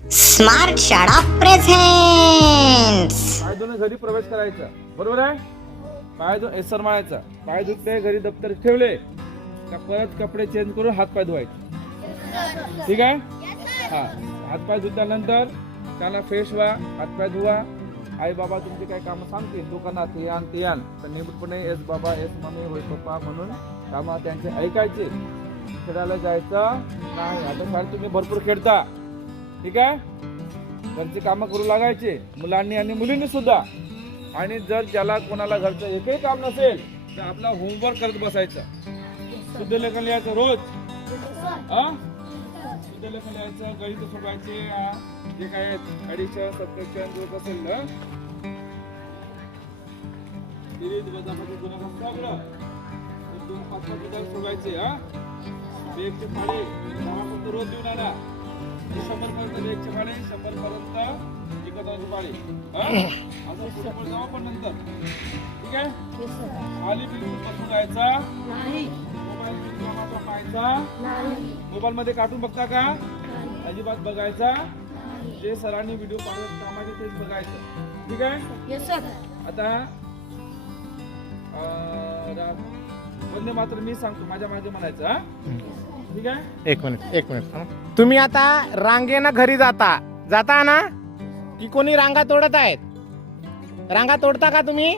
Smart शाळा presents. पाय धुवून घरी प्रवेश करायचा, बरोबर आहे. पाय धुवून सर मारायचा, पाय धुतले घरी दप्तर ठेवले का परत कपडे चेंज करून हात पाय धुवायचे. ठीक आहे. हा, हात पाय धुतल्यानंतर त्याला फ्रेश व्हा, हात पाय धुवा. आई बाबा तुमचे काही कामं सांगतील दुकानात हे आण ते आण, तर नियमितपणे एस बाबा एस मम्मी होय पप्पा म्हणून कामं त्यांचे ऐकायचे. खेळायला जायचं नाही. आता शाळेत तुम्ही भरपूर खेळता, ठीक आहे. घरची कामं करू लागायचे मुलांनी आणि मुलींनी सुद्धा. आणि जर ज्याला कोणाला घरचं एकही काम नसेल तर आपला होमवर्क करत बसायचं. शुद्धलेखन लिहायचं रोज. शुद्धलेखन लिहायचं, गणित सोडवायचे, जे काय ऍडिशन सबट्रॅक्शन जो असेल ना सगळं 2-5 विधान सोडवायचे. बेगचे फाळे 10 रोज देऊन आणा. 100 पर्यंत बेगचे फाळे, 100 पर्यंत एकदाचे फाळे. असं पुढे जाऊ पण नंतर, ठीक आहे. खाली बिलकुल बसून जायचा नाही. मोबाईल कामाचा पाहायचा नाही. मोबाईल मध्ये कार्टून बघता का? अजिबात बघायचा. जे सरांनी व्हिडिओ पाठवत कामाचे तेच बघायचं, ठीक आहे. आता वंदे मातरम मी सांगतो, माझ्या मागे म्हणायचं. हा, ठीक आहे. एक मिनिट तुम्ही आता रांगेनं घरी जाता ना, की कोणी रांगा तोडत आहेत? रांगा तोडता का तुम्ही?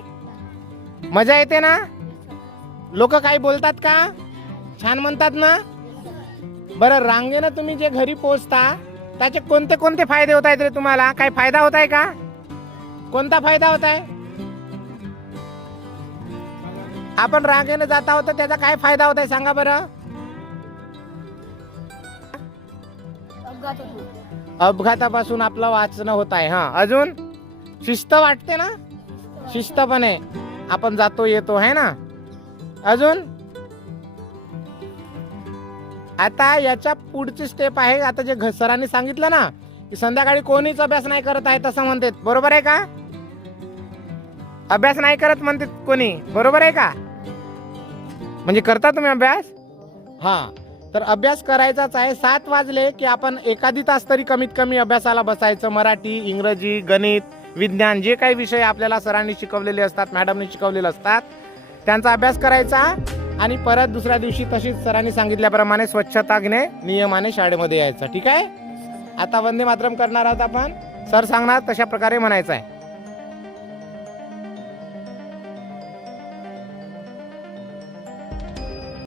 मजा येते ना? लोक काही बोलतात का? छान म्हणतात ना? बरं, रांगेनं तुम्ही जे घरी पोहोचता त्याचे कोणते कोणते फायदे होत आहेत रे तुम्हाला? काही फायदा होत आहे का? कोणता फायदा होत आहे? आपण रांगेनं जात आहोत तर त्याचा काय फायदा होत आहे सांगा बरं. अपघातापासून आपलं वाचणं होत आहे. हा, अजून शिस्त वाटते ना, शिस्तपणे आपण जातो येतो है ना. अजून आता याच्या पुढची स्टेप आहे. आता जे सरांनी सांगितलं ना की संध्याकाळी कोणीच अभ्यास नाही करत आहे तसं म्हणते, बरोबर आहे का? अभ्यास नाही करत म्हणते कोणी, बरोबर आहे का? म्हणजे करता तुम्ही अभ्यास? हा, तर अभ्यास करायचाच आहे. 7 वाजले की आपण एखादी तास तरी कमीत कमी अभ्यासाला बसायचं. मराठी, इंग्रजी, गणित, विज्ञान जे काही विषय आपल्याला सरांनी शिकवलेले असतात, मॅडमनी शिकवलेले असतात, त्यांचा अभ्यास करायचा. आणि परत दुसऱ्या दिवशी तशीच सरांनी सांगितल्याप्रमाणे स्वच्छता घेणे नियमाने शाळेमध्ये यायचं, ठीक आहे. आता वंदे मातरम करणार आहोत आपण. सर सांगणार तशा प्रकारे म्हणायचं आहे.